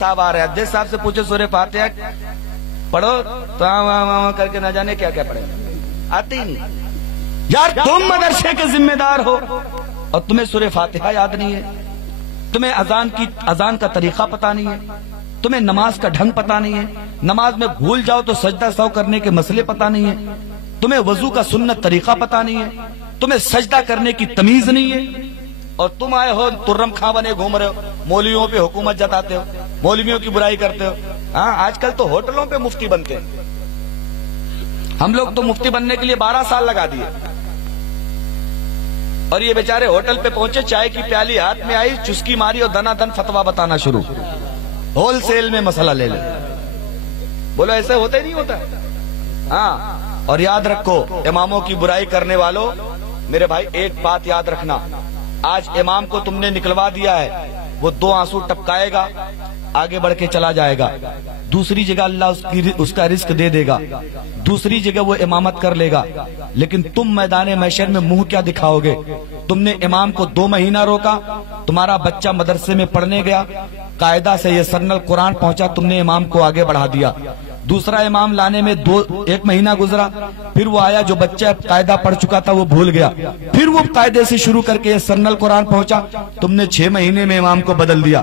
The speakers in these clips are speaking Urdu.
صاحب آ رہے ہیں، جس صاحب سے پوچھے سورہ فاتحہ پڑھو تو وہاں کر کے نہ جانے کیا کیا پڑھیں آتی ہی نہیں۔ یار تم مدرسے کے ذمہ دار ہو اور تمہیں سورہ فاتحہ یاد نہیں ہے، تمہیں اذان کا طریقہ پتا نہیں ہے، تمہیں نماز کا ڈھنگ پتا نہیں ہے، نماز میں بھول جاؤ تو سجدہ سہو کرنے کے مسئلے پتا نہیں ہے، تمہیں وضو کا سنت طریقہ پتا نہیں ہے، تمہیں سجدہ کرنے کی تمیز نہیں ہے، اور تم آئے ہو ترم خاں بنے گھوم رہے ہو، مولویوں پہ حکومت جتاتے ہو، مولویوں کی برائی کرتے ہو۔ ہاں آج کل تو ہوٹلوں پہ مفتی بنتے ہیں، ہم لوگ تو مفتی بننے کے لیے 12 سال لگا دیے، اور یہ بیچارے ہوٹل پہ پہنچے، چائے کی پیالی ہاتھ میں آئی، چسکی ماری اور دنا دن فتویٰ بتانا شروع، ہول سیل میں مسئلہ لے لے۔ بولو ایسے ہوتا ہی نہیں ہوتا۔ ہاں اور یاد رکھو اماموں کی برائی کرنے والوں، میرے بھائی ایک بات یاد رکھنا، آج امام کو تم نے نکلوا دیا ہے، وہ 2 آنسو ٹپکائے گا، آگے بڑھ کے چلا جائے گا، دوسری جگہ اللہ اس کا رزق دے دے گا، دوسری جگہ وہ امامت کر لے گا، لیکن تم میدان محشر میں منہ کیا دکھاؤ گے؟ تم نے امام کو 2 مہینہ روکا، تمہارا بچہ مدرسے میں پڑھنے گیا، قاعدہ سے یہ سرنل قرآن پہنچا، تم نے امام کو آگے بڑھا دیا، دوسرا امام لانے میں 1 مہینہ گزرا، پھر وہ آیا جو بچہ قاعدہ پڑھ چکا تھا وہ بھول گیا، پھر وہ قاعدے سے شروع کر کے یہ سرنل قرآن پہنچا، تم نے 6 مہینے میں امام کو بدل دیا،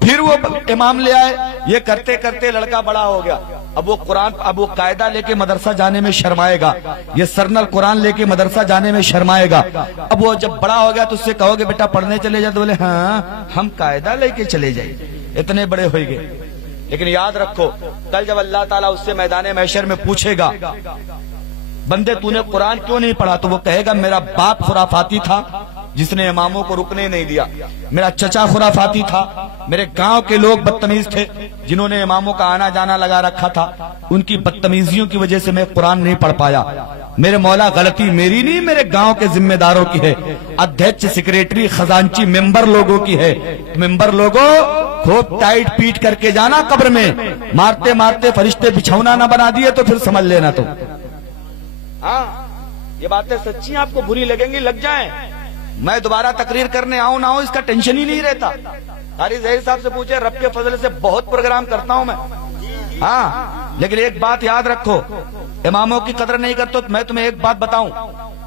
پھر وہ امام لے آئے، یہ کرتے کرتے لڑکا بڑا ہو گیا، اب وہ قاعدہ لے کے مدرسہ جانے میں شرمائے گا، یہ سرنل قرآن لے کے مدرسہ جانے میں شرمائے گا، اب وہ جب بڑا ہو گیا تو اس سے کہو گے بیٹا پڑھنے چلے جائے، تو بولے ہاں ہم قاعدہ لے کے چلے جائیں، اتنے بڑے ہوئے گے۔ لیکن یاد رکھو کل جب اللہ تعالیٰ اس سے میدان محشر میں پوچھے گا بندے تو نے قرآن کیوں نہیں پڑھا، تو وہ کہے گا میرا باپ خرافاتی تھا جس نے اماموں کو رکنے نہیں دیا، میرا چچا خرافاتی تھا، میرے گاؤں کے لوگ بدتمیز تھے جنہوں نے اماموں کا آنا جانا لگا رکھا تھا، ان کی بدتمیزیوں کی وجہ سے میں قرآن نہیں پڑھ پایا، میرے مولا غلطی میری نہیں میرے گاؤں کے ذمہ داروں کی ہے، ادھیچ سیکریٹری خزانچی ممبر لوگوں کی ہے، ممبر لوگوں خوب ٹائٹ پیٹ کر کے جانا قبر میں، مارتے مارتے فرشتے بچھونا نہ بنا دیے تو پھر سمجھ لینا تو۔ ہاں یہ باتیں سچی آپ کو بری لگیں گی، لگ جائیں، میں دوبارہ تقریر کرنے آؤں نہ آؤں اس کا ٹینشن ہی نہیں رہتا، قاری ظہیر صاحب سے پوچھے رب کے فضل سے بہت پروگرام کرتا ہوں میں، ہاں لیکن ایک بات یاد رکھو اماموں کی قدر نہیں کرتے، میں تمہیں ایک بات بتاؤں،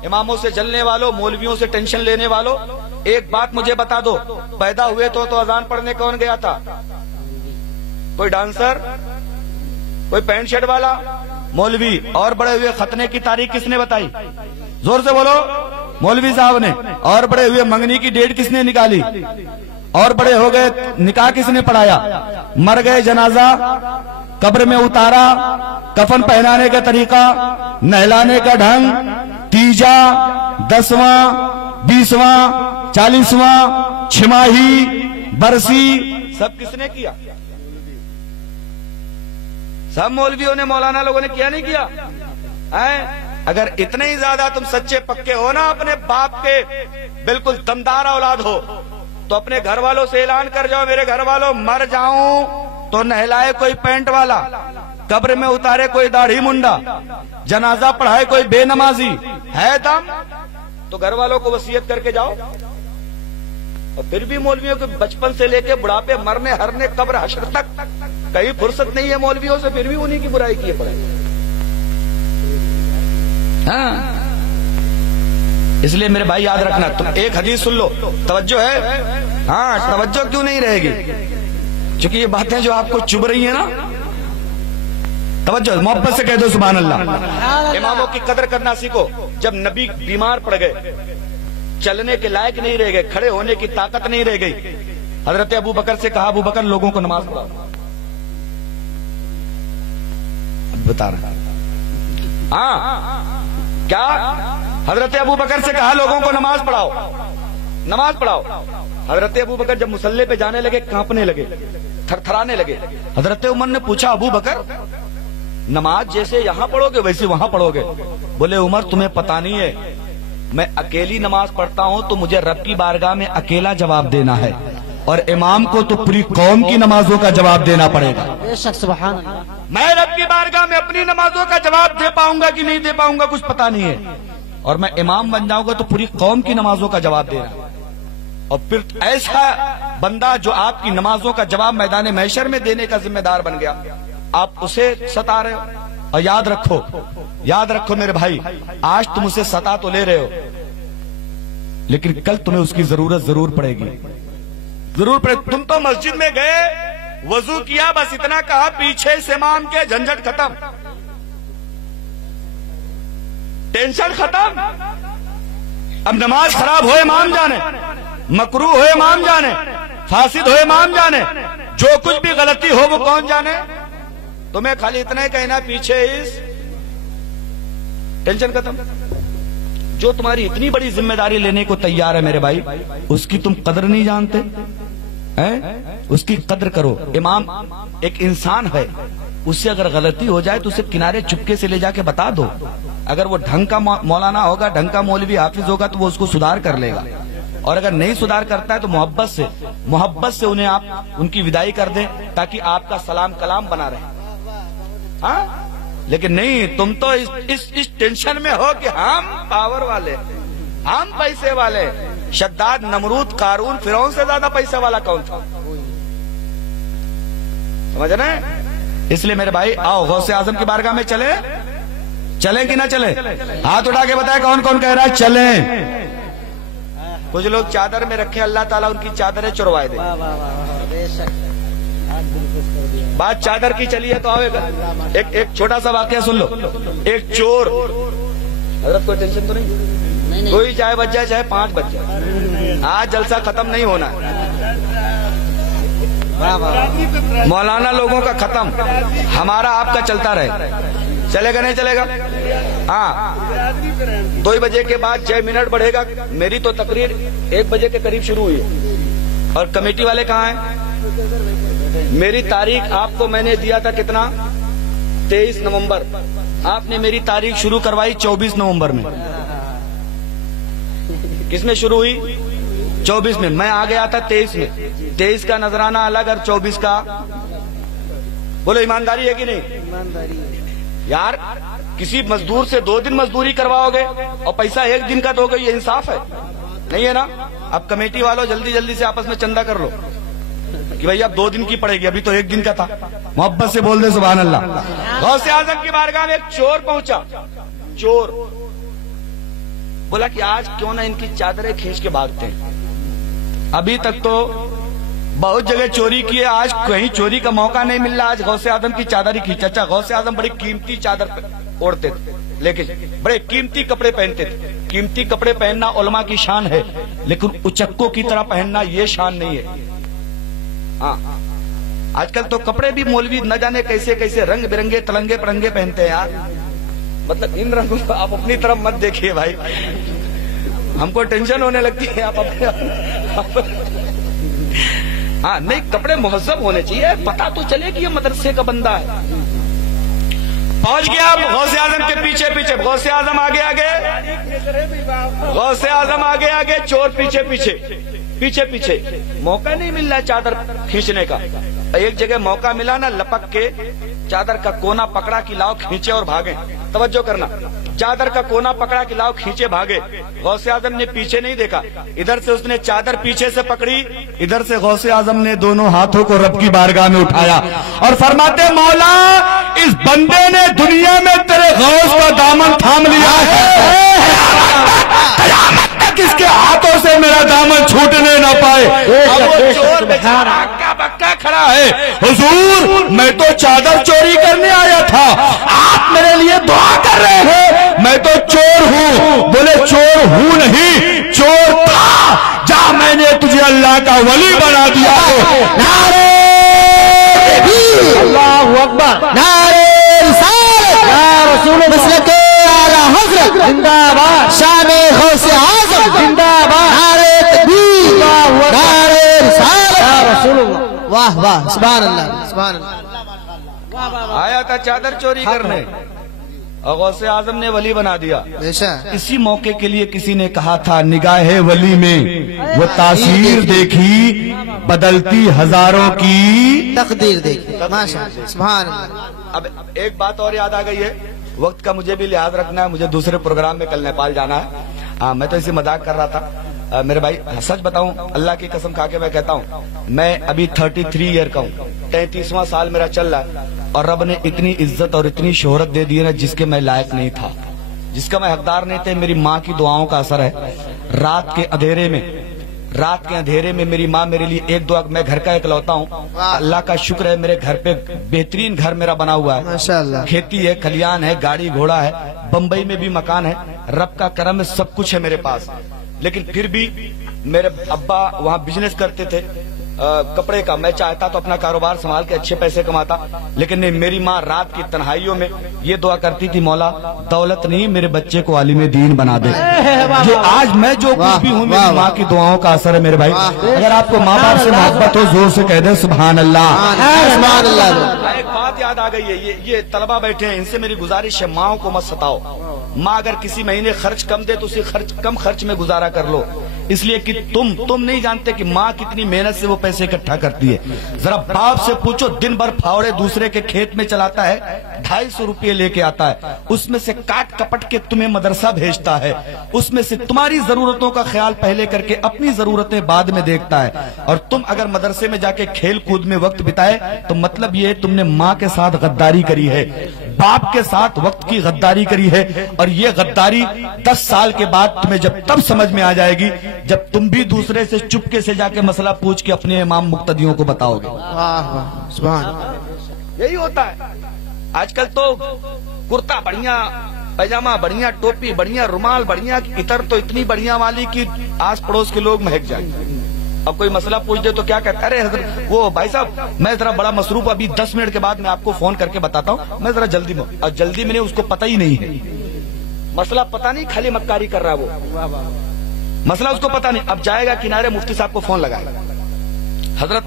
اماموں سے جلنے والوں، مولویوں سے ٹینشن لینے والوں، ایک بات مجھے بتا دو، پیدا ہوئے تو اذان پڑھنے کون گیا تھا؟ کوئی ڈانسر، کوئی پینٹ شرٹ والا، مولوی، اور بڑے ہوئے ختنے کی تاریخ کس نے بتائی؟ زور سے بولو، مولوی صاحب نے، اور بڑے ہوئے منگنی کی ڈیٹ کس نے نکالی؟ اور بڑے ہو گئے نکاح کس نے پڑھایا؟ مر گئے جنازہ قبر میں اتارا، کفن پہنانے کا طریقہ، نہلانے کا ڈھنگ، تیجا، 10واں، 20واں، 40واں، چھماہی، برسی، سب کس نے کیا؟ سب مولویوں نے، مولانا لوگوں نے کیا نہیں کیا؟ اگر اتنے ہی زیادہ تم سچے پکے ہو نا، اپنے باپ کے بالکل دمدار اولاد ہو، تو اپنے گھر والوں سے اعلان کر جاؤ میرے گھر والوں مر جاؤں تو نہلائے کوئی پینٹ والا، قبر میں اتارے کوئی داڑھی منڈا، جنازہ پڑھائے کوئی بے نمازی، ہے دم تو گھر والوں کو وصیت کر کے جاؤ۔ اور پھر بھی مولویوں کے بچپن سے لے کے بڑھاپے، مرنے ہرنے، قبر حشر تک کہیں فرصت نہیں ہے مولویوں سے، پھر بھی انہی کی برائی کیے پڑے۔ ہاں اس لیے میرے بھائی یاد رکھنا، تم ایک حدیث سن لو، توجہ ہے؟ ہاں توجہ کیوں نہیں رہے گی؟ چونکہ یہ باتیں جو آپ کو چبھ رہی ہیں نا، توجہ محبت سے کہہ دو سبحان اللہ۔ اماموں کی قدر کرنا سیکھو۔ جب نبی بیمار پڑ گئے، چلنے کے لائق نہیں رہ گئے، کھڑے ہونے کی طاقت نہیں رہ گئی، حضرت ابو بکر سے کہا ابو بکر لوگوں کو نماز پڑھاؤ، بتا رہا ہاں کیا؟ حضرت ابو بکر سے کہا لوگوں کو نماز پڑھاؤ، نماز پڑھاؤ۔ حضرت ابو بکر جب مصلی پہ جانے لگے کانپنے لگے، تھر تھرانے لگے، حضرت عمر نے پوچھا ابو بکر نماز جیسے یہاں پڑھو گے ویسے وہاں پڑھو گے؟ بولے عمر تمہیں پتا نہیں ہے، میں اکیلی نماز پڑھتا ہوں تو مجھے رب کی بارگاہ میں اکیلا جواب دینا ہے، اور امام کو تو پوری قوم کی نمازوں کا جواب دینا پڑے گا۔ میں رب کی بارگاہ میں اپنی نمازوں کا جواب دے پاؤں گا کہ نہیں دے پاؤں گا کچھ پتا نہیں ہے، اور میں امام بن جاؤں گا تو پوری قوم کی نمازوں کا جواب دے رہا ہوں۔ اور پھر ایسا بندہ جو آپ کی نمازوں کا جواب میدان محشر میں دینے کا ذمہ دار بن گیا، آپ اسے ستا رہے ہو۔ اور یاد رکھو میرے بھائی، آج تم اسے ستا تو لے رہے ہو، لیکن کل تمہیں اس کی ضرورت ضرور پڑے گی، ضرور پڑے۔ تم تو مسجد میں گئے، وضو کیا، بس اتنا کہا پیچھے سے امام کے، جھنجھٹ ختم، ٹینشن ختم۔ اب نماز خراب ہو امام جانے، مکروہ ہو امام جانے، فاسد ہو امام جانے، جو کچھ بھی غلطی ہو وہ کون جانے، تمہیں خالی اتنا ہی کہنا پیچھے اس، ٹینشن ختم۔ جو تمہاری اتنی بڑی ذمہ داری لینے کو تیار ہے میرے بھائی، اس کی تم قدر نہیں جانتے، اس کی قدر کرو۔ امام ایک انسان ہے، اس سے اگر غلطی ہو جائے تو اسے کنارے چپکے سے لے جا کے بتا دو۔ اگر وہ ڈھنگ کا مولانا ہوگا، ڈھنگ کا مولوی حافظ ہوگا تو وہ اس کو سدھار کر لے گا، اور اگر نہیں سدھار کرتا ہے تو محبت سے انہیں آپ ان کی وداعی کر دیں تاکہ آپ کا سلام کلام بنا رہے۔ ہاں لیکن نہیں، تم تو اس ٹینشن میں ہو کہ ہم پاور والے، ہم پیسے والے۔ شداد، نمرود، قارون، فرعون سے زیادہ پیسے والا کون تھا؟ سمجھ رہے ہیں؟ اس لیے میرے بھائی آؤ غوث اعظم کی بارگاہ میں چلیں کہ نہ چلیں؟ ہاتھ اٹھا کے بتائیں کون کون کہہ رہا ہے چلیں۔ کچھ لوگ چادر میں رکھے، اللہ تعالیٰ ان کی چادریں چروائے دے۔ بات چادر کی چلی ہے تو آئے گا۔ ایک چھوٹا سا واقعہ سن لو۔ ایک چور، حضرت کوئی ٹینشن تو نہیں، کوئی چاہے بچ جائے چاہے 5 بچ جائے، آج جلسہ ختم نہیں ہونا ہے، مولانا لوگوں کا ختم، ہمارا آپ کا چلتا رہے۔ چلے گا نہیں چلے گا؟ ہاں 2 بجے کے بعد 6 منٹ بڑھے گا۔ میری تو تقریر 1 بجے کے قریب شروع ہوئی ہے، اور کمیٹی والے کہاں ہیں؟ میری تاریخ آپ کو میں نے دیا تھا کتنا؟ 23 نومبر، آپ نے میری تاریخ شروع کروائی 24 نومبر میں۔ کس میں شروع ہوئی؟ 24 میں۔ میں آ گیا تھا 23 میں۔ 23 کا نذرانہ الگ اور 24 کا، بولو ایمانداری ہے کہ نہیں؟ یار کسی مزدور سے 2 دن مزدوری کرواؤ گے اور پیسہ 1 دن کا دو گے، یہ انصاف ہے؟ نہیں ہے نا؟ اب کمیٹی والوں جلدی سے آپس میں چندہ کر لو کہ بھائی اب 2 دن کی پڑے گی، ابھی تو 1 دن کا تھا۔ محبت سے بول دے سبحان اللہ۔ غوث اعظم کی بارگاہ میں ایک چور پہنچا، چور بولا کہ آج کیوں نہ ان کی چادریں کھینچ کے بھاگتے ہیں۔ ابھی تک تو بہت جگہ چوری کی ہے، آج کہیں چوری کا موقع نہیں مل رہا، آج غوث اعظم کی چادر ہی کھینچا۔ اچھا غوث اعظم بڑی قیمتی چادر اوڑھتے تھے، لیکن بڑے قیمتی کپڑے پہنتے تھے۔ قیمتی کپڑے پہننا علماء کی شان ہے، لیکن اچکوں کی طرح پہننا یہ شان نہیں ہے۔ ہاں آج کل تو کپڑے بھی مولوی نہ جانے کیسے رنگ برنگے تلنگے پرنگے پہنتے ہیں یار، مطلب ان رنگوں کو آپ اپنی طرف مت دیکھیے بھائی، ہم کو ٹینشن ہونے لگتی ہے۔ آپ اپنے ہاں نہیں، کپڑے مہذب ہونے چاہیے، پتا تو چلے کہ یہ مدرسے کا بندہ ہے۔ پہنچ گیا غوث اعظم کے پیچھے، غوث اعظم آگے غوث اعظم آگے، چور پیچھے۔ موقع نہیں مل رہا چادر کھینچنے کا۔ ایک جگہ موقع ملا نا، لپک کے چادر کا کونا پکڑا کہ لاؤ کھینچے اور بھاگے۔ توجہ کرنا، چادر کا کونا پکڑا کہ لاؤ کھینچے بھاگے۔ غوث اعظم نے پیچھے نہیں دیکھا، ادھر سے اس نے چادر پیچھے سے پکڑی، ادھر سے غوث اعظم نے دونوں ہاتھوں کو رب کی بارگاہ میں اٹھایا اور فرماتے مولا اس بندے نے دنیا میں تیرے غوث کا دامن تھام لیا ہے، قیامت تک اس کے ہاتھوں سے میرا دامن چھوٹنے نہ پائے۔ اب وہ چور بیچارہ ہکا بکا کھڑا ہے، حضور میں تو چادر چوری کرنے آیا تھا، آپ میرے لیے دعا کر رہے ہیں، میں تو چور ہوں۔ بولے چور ہوں نہیں، چور تھا، جا میں نے تجھے اللہ کا ولی بنا دیا ہے۔ نعرہ اللہ اکبر، نعرہ رسالت، یا رسول مسلک اعلی حضرت زندہ باد، شان غوث اعظم زندہ باد، نعرہ تکبیر، نعرہ رسالت، یا رسول اللہ۔ واہ واہ، سبحان اللہ سبحان اللہ۔ آیا تھا چادر چوری کرنے اور غوث اعظم نے ولی بنا دیا۔ اسی موقع کے لیے کسی نے کہا تھا نگاہ ولی میں وہ تاثیر دیکھی، بدلتی ہزاروں کی تقدیر دیکھی۔ ماشاءاللہ سبحان اللہ۔ اب ایک بات اور یاد آ گئی ہے، وقت کا مجھے بھی لحاظ رکھنا ہے، مجھے دوسرے پروگرام میں کل نیپال جانا ہے۔ میں تو اسے مذاق کر رہا تھا، میرے بھائی سچ بتاؤں، اللہ کی قسم کھا کے میں کہتا ہوں، میں ابھی 33 ایئر کا ہوں، 33واں سال میرا چل رہا ہے، اور رب نے اتنی عزت اور اتنی شہرت دے دی ہے نا جس کے میں لائق نہیں تھا، جس کا میں حقدار نہیں تھا۔ میری ماں کی دعاؤں کا اثر ہے۔ رات کے اندھیرے میں میری ماں میرے لیے ایک دعا، میں گھر کا اکلوتا ہوں، اللہ کا شکر ہے میرے گھر پہ بہترین گھر میرا بنا ہوا ہے، ماشاءاللہ، کھیتی ہے، کھلیان ہے، گاڑی گھوڑا ہے، بمبئی میں بھی مکان ہے، رب کا کرم ہے، سب کچھ ہے میرے پاس۔ لیکن پھر بھی میرے ابا وہاں بزنس کرتے تھے کپڑے کا، میں چاہتا تو اپنا کاروبار سنبھال کے اچھے پیسے کماتا، لیکن نہیں، میری ماں رات کی تنہائیوں میں یہ دعا کرتی تھی، مولا دولت نہیں، میرے بچے کو عالم دین بنا دے۔ یہ آج میں جو کچھ بھی ہوں میری ماں کی دعاؤں کا اثر ہے میرے بھائی۔ اگر آپ کو ماں باپ سے محبت ہو زور سے کہہ دیں سبحان اللہ۔ سبحان اللہ۔ ایک بات یاد آ گئی ہے، یہ طلبہ بیٹھے ہیں، ان سے میری گزارش ہے، ماں کو مت ستاؤ۔ ماں اگر کسی مہینے خرچ کم دے تو اسے کم خرچ میں گزارا کر لو، اس لیے کہ تم نہیں جانتے کہ ماں کتنی محنت سے وہ پیسے اکٹھا کرتی ہے۔ ذرا باپ سے پوچھو، دن بھر پھاوڑے دوسرے کے کھیت میں چلاتا ہے، 250 روپے لے کے آتا ہے، اس میں سے کاٹ کپٹ کے تمہیں مدرسہ بھیجتا ہے، اس میں سے تمہاری ضرورتوں کا خیال پہلے کر کے اپنی ضرورتیں بعد میں دیکھتا ہے، اور تم اگر مدرسے میں جا کے کھیل کود میں وقت بتائے تو مطلب یہ ہے تم نے ماں کے ساتھ غداری کری ہے، باپ کے ساتھ وقت کی غداری کری ہے، اور یہ غداری 10 سال کے بعد تمہیں جب تب سمجھ میں آ جائے گی جب تم بھی دوسرے سے چپکے سے جا کے مسئلہ پوچھ کے اپنے امام مقتدیوں کو بتاؤ گے۔ یہی ہوتا ہے آج کل تو کرتا بڑھیا، پیجامہ بڑھیا، ٹوپی بڑھیا، رومال بڑھیا، عطر تو اتنی بڑھیا والی کہ آس پڑوس کے لوگ مہک جائیں۔ اب کوئی مسئلہ پوچھ دے تو کیا کہتا ہے، ارے حضرت وہ بھائی صاحب میں ذرا بڑا مصروف، ابھی 10 منٹ کے بعد میں آپ کو فون کر کے بتاتا ہوں، میں ذرا جلدی میں، اور جلدی میں نے اس کو پتہ ہی نہیں ہے، مسئلہ پتہ نہیں، خالی مکاری کر رہا ہے وہ، مسئلہ اس کو پتہ نہیں۔ اب جائے گا کنارے، مفتی صاحب کو فون لگائے گا، حضرت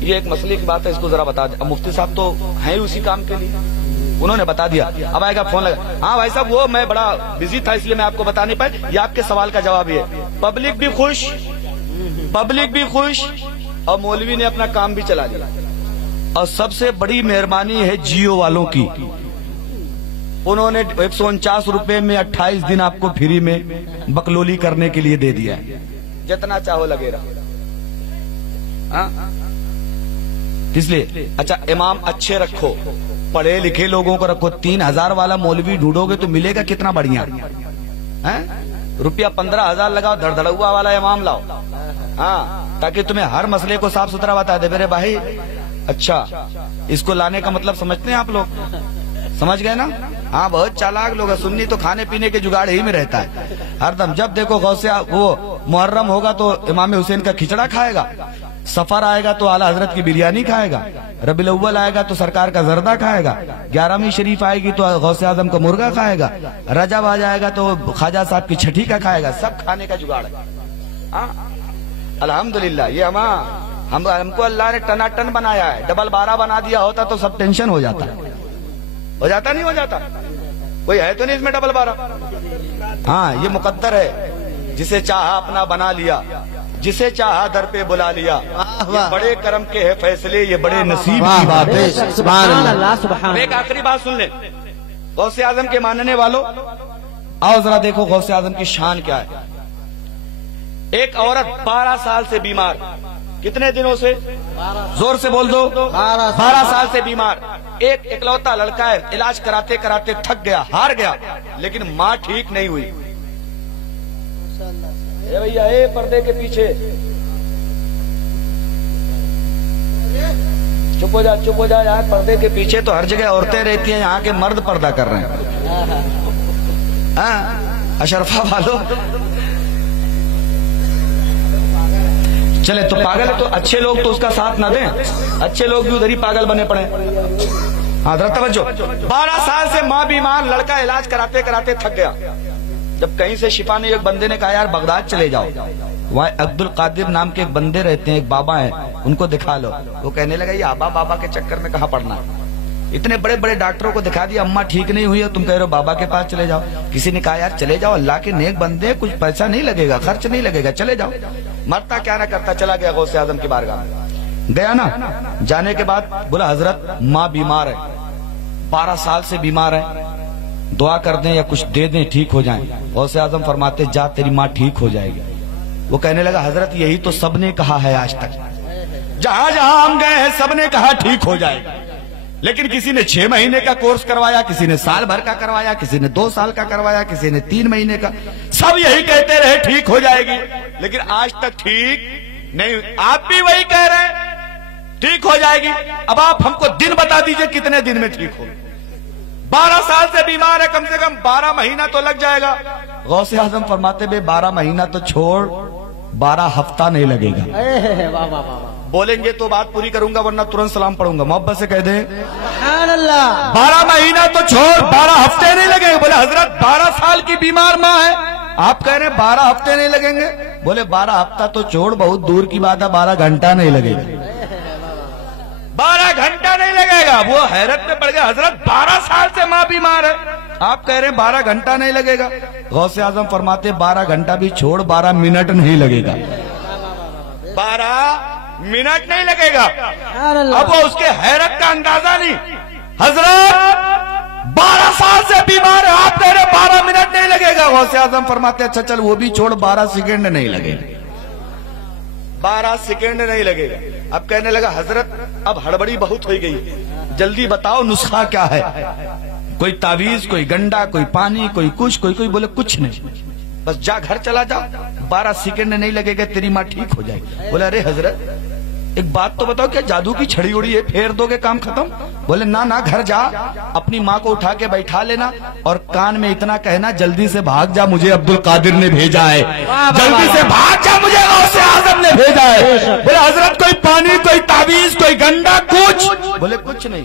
یہ ایک مسئلے کی بات ہے، اس کو ذرا بتا دیں۔ اب مفتی صاحب تو ہیں اسی کام کے لیے، انہوں نے بتا دیا، اب آئے گا فون لگا، ہاں بھائی صاحب وہ میں بڑا بزی تھا اس لیے میں آپ کو بتا نہیں پایا، یہ آپ کے سوال کا جواب یہ ہے۔ پبلک بھی خوش، پبلک بھی خوش، اور مولوی نے اپنا کام بھی چلا لیا۔ اور سب سے بڑی مہربانی ہے جیو والوں کی، انہوں نے 149 روپے میں 28 دن آپ کو فری میں بکلولی کرنے کے لیے دے دیا ہے، جتنا چاہو لگے رہا۔ اس لیے اچھا امام اچھے رکھو، پڑھے لکھے لوگوں کو رکھو، 3000 والا مولوی ڈھونڈو گے تو ملے گا کتنا بڑھیا، روپیہ 15,000 لگاؤ، دھڑدھڑوا والا امام لاؤ، ہاں، تاکہ تمہیں ہر مسئلے کو صاف ستھرا بتا دے۔ میرے بھائی اچھا اس کو لانے کا مطلب سمجھتے ہیں آپ لوگ، سمجھ گئے نا؟ ہاں بہت چالاک لوگ ہیں، سنی تو کھانے پینے کے جگاڑ ہی میں رہتا ہے ہر دم، جب دیکھو غوث وہ محرم ہوگا تو امام حسین کا کھچڑا کھائے گا، سفر آئے گا تو اعلیٰ حضرت کی بریانی کھائے گا، ربیع الاول آئے گا تو سرکار کا زردہ کھائے گا، 11ویں شریف آئے گی تو غوث اعظم کا مرغا کھائے گا، رجب آ جائے گا تو خواجہ صاحب کی چھٹی کا کھائے گا، سب کھانے کا جگاڑ ہے۔ الحمدللہ یہ ہم کو اللہ نے ٹنا ٹن بنایا ہے، ڈبل 12 بنا دیا ہوتا تو سب ٹینشن ہو جاتا ہے، ہو جاتا نہیں ہو جاتا، کوئی ہے تو نہیں اس میں ڈبل 12۔ ہاں یہ مقدر ہے، جسے چاہا اپنا بنا لیا، جسے چاہا در پہ بلا لیا، یہ بڑے کرم کے ہے فیصلے، یہ بڑے نصیب کی بات ہے۔ سبحان اللہ۔ ایک آخری بات سن لیں، غوث اعظم کے ماننے والوں آؤ ذرا دیکھو غوث اعظم کی شان کیا ہے۔ ایک عورت 12 سال سے بیمار، کتنے دنوں سے؟ زور سے بول دو، 12 سال سے بیمار، ایک اکلوتا لڑکا ہے، علاج کراتے کراتے تھک گیا، ہار گیا، لیکن ماں ٹھیک نہیں ہوئی۔ اے بھیا اے پردے کے پیچھے چپ ہو جا یار، پردے کے پیچھے تو ہر جگہ عورتیں رہتی ہیں، یہاں کے مرد پردہ کر رہے ہیں۔ ہاں اشرفہ والو چلے تو پاگل ہے تو اچھے لوگ تو اس کا ساتھ نہ دیں، اچھے لوگ بھی ادھر ہی پاگل بنے پڑے۔ ہاں ذرا توجہ، 12 سال سے ماں بیمار، لڑکا علاج کراتے کراتے تھک گیا، جب کہیں سے شفا نہیں، ایک بندے نے کہا یار بغداد چلے جاؤ، وہاں عبد القادر نام کے ایک بندے رہتے ہیں، ایک بابا ہیں، ان کو دکھا لو۔ وہ کہنے لگا یہ آبا بابا کے چکر میں کہاں پڑنا ہے، اتنے بڑے بڑے ڈاکٹروں کو دکھا دیا، اماں ٹھیک نہیں ہوئی ہے، تم کہہ رہے ہو بابا کے پاس چلے جاؤ۔ کسی نے کہا یار چلے جاؤ، اللہ کے نیک بندے، کچھ پیسہ نہیں لگے گا، خرچ نہیں لگے گا، چلے جاؤ۔ مرتا کیا نہ کرتا چلا گیا غوث اعظم کی بارگاہ میں، گیا نا، جانے کے بعد بولا حضرت ماں بیمار ہے، 12 سال سے بیمار ہے، دعا کر دیں یا کچھ دے دیں ٹھیک ہو جائیں۔ غوث اعظم فرماتے جا تیری ماں ٹھیک ہو جائے گی۔ وہ کہنے لگا حضرت یہی تو سب نے کہا ہے آج تک، جہاں جہاں ہم گئے ہیں سب نے کہا ٹھیک ہو جائے گا، لیکن کسی نے 6 مہینے کا کورس کروایا، کسی نے سال بھر کا کروایا، کسی نے 2 سال کا کروایا، کسی نے 3 مہینے کا، سب یہی کہتے رہے ٹھیک ہو جائے گی، لیکن آج تک ٹھیک نہیں۔ آپ بھی وہی کہہ رہے ہیں ٹھیک ہو جائے گی، اب آپ ہم کو دن بتا دیجئے کتنے دن میں ٹھیک ہو۔ 12 سال سے بیمار ہے، کم سے کم 12 مہینہ تو لگ جائے گا۔ غوث اعظم فرماتے بے 12 مہینہ تو چھوڑ، 12 ہفتہ نہیں لگے گا۔ واہ واہ واہ، بولیں گے تو بات پوری کروں گا ورنہ ترنت سلام پڑھوں گا، محبت سے کہہ دیں سبحان اللہ۔ 12 مہینہ تو چھوڑ، 12 ہفتے نہیں لگیں گے۔ بولے حضرت 12 سال کی بیمار ماں ہے، آپ کہہ رہے ہیں 12 ہفتے نہیں لگیں گے؟ بولے 12 ہفتہ تو چھوڑ، بہت دور کی بات ہے، 12 گھنٹہ نہیں لگے گا۔ 12 گھنٹہ نہیں لگے گا۔ وہ حیرت میں پڑ گیا، حضرت 12 سال سے ماں بیمار ہے، آپ کہہ رہے ہیں 12 گھنٹہ نہیں لگے گا۔ غوث اعظم فرماتے 12 گھنٹہ بھی چھوڑ، 12 منٹ نہیں لگے گا، 12 منٹ نہیں لگے گا۔ اب وہ اس کے حیرت کا اندازہ نہیں، حضرت 12 سال سے بیمار ہے، آپ کہہ رہے 12 منٹ نہیں لگے گا۔ غوث اعظم فرماتے اچھا چل وہ بھی چھوڑ، 12 سیکنڈ نہیں لگے گا، 12 سیکنڈ نہیں لگے گا۔ اب کہنے لگا حضرت اب ہڑبڑی بہت ہوئی گئی، جلدی بتاؤ نسخہ کیا ہے، کوئی تعویذ، کوئی گنڈا، کوئی پانی، کوئی کچھ، کوئی بولے کچھ نہیں، بس جا گھر چلا جا، 12 سیکنڈ نہیں لگے گا تیری ماں ٹھیک ہو جائے گی۔ بولے ارے حضرت ایک بات تو بتاؤ، کیا جادو کی چھڑی اڑی ہے، پھیر دو گے کام ختم؟ بولے نہ گھر جا، اپنی ماں کو اٹھا کے بیٹھا لینا اور کان میں اتنا کہنا جلدی سے بھاگ جا، مجھے عبد القادر نے بھیجا ہے، جلدی سے بھاگ جا، مجھے غوث اعظم نے بھیجا ہے۔ بولے حضرت کوئی پانی، کوئی تعویذ، کوئی گنڈا، کچھ؟ بولے کچھ نہیں،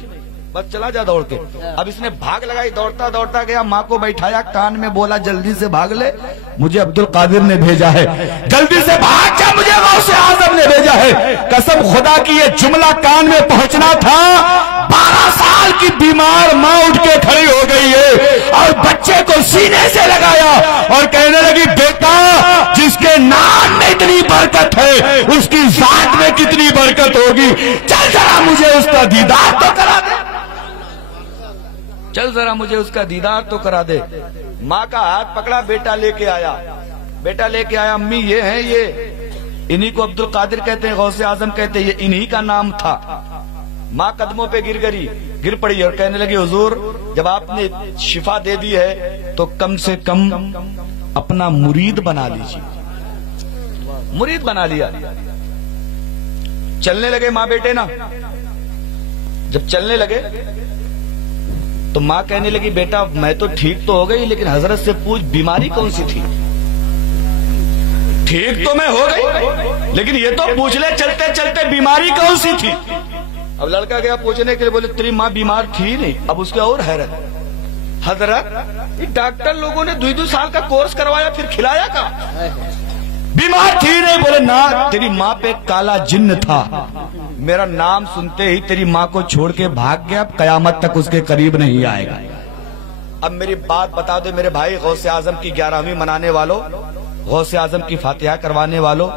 بس چلا جا دوڑ کے۔ اب اس نے بھاگ لگائی، دوڑتا گیا، ماں کو بیٹھایا، کان میں بولا جلدی سے بھاگ لے، مجھے عبد القادر نے بھیجا ہے، جلدی سے بھاگ جا، مجھے غوث اعظم نے بھیجا ہے۔ قسم خدا کی یہ جملہ کان میں پہنچنا تھا، 12 سال کی بیمار ماں اٹھ کے کھڑی ہو گئی ہے اور بچے کو سینے سے لگایا اور کہنے لگی بیٹا جس کے نام میں اتنی برکت ہے اس کی ذات میں کتنی برکت ہوگی، چل ذرا مجھے اس کا دیدار تو کرا دے، چل ذرا مجھے اس کا دیدار تو کرا دے۔ ماں کا ہاتھ پکڑا، بیٹا لے کے آیا، امی یہ ہیں، یہ انہی کو عبد القادر کہتے ہیں، غوث اعظم کہتے ہیں، یہ انہی کا نام تھا۔ ماں قدموں پہ گر پڑی اور کہنے لگی حضور جب آپ نے شفا دے دی ہے تو کم سے کم اپنا مرید بنا لیجیے۔ مرید بنا لیا، چلنے لگے ماں بیٹے نا۔ جب چلنے لگے تو ماں کہنے لگی بیٹا میں تو ٹھیک تو ہو گئی لیکن حضرت سے پوچھ بیماری کون سی تھی؟ ٹھیک تو میں ہو گئی لیکن یہ تو پوچھ لے چلتے چلتے بیماری کون سی تھی؟ اب لڑکا گیا پوچھنے کے لیے، بولے تیری ماں بیمار تھی نہیں۔ اب اس کے اور حیرت، حضرت ڈاکٹر لوگوں نے 2 سال کا کورس کروایا پھر کھلایا کا، بیمار تھی نہیں؟ بولے نا تیری ماں پہ کالا جن تھا، میرا نام سنتے ہی تیری ماں کو چھوڑ کے بھاگ گیا، اب قیامت تک اس کے قریب نہیں آئے گا۔ اب میری بات بتا دو میرے بھائی، غوث اعظم کی 11ویں منانے والوں، غوث اعظم کی فاتحہ کروانے والوں،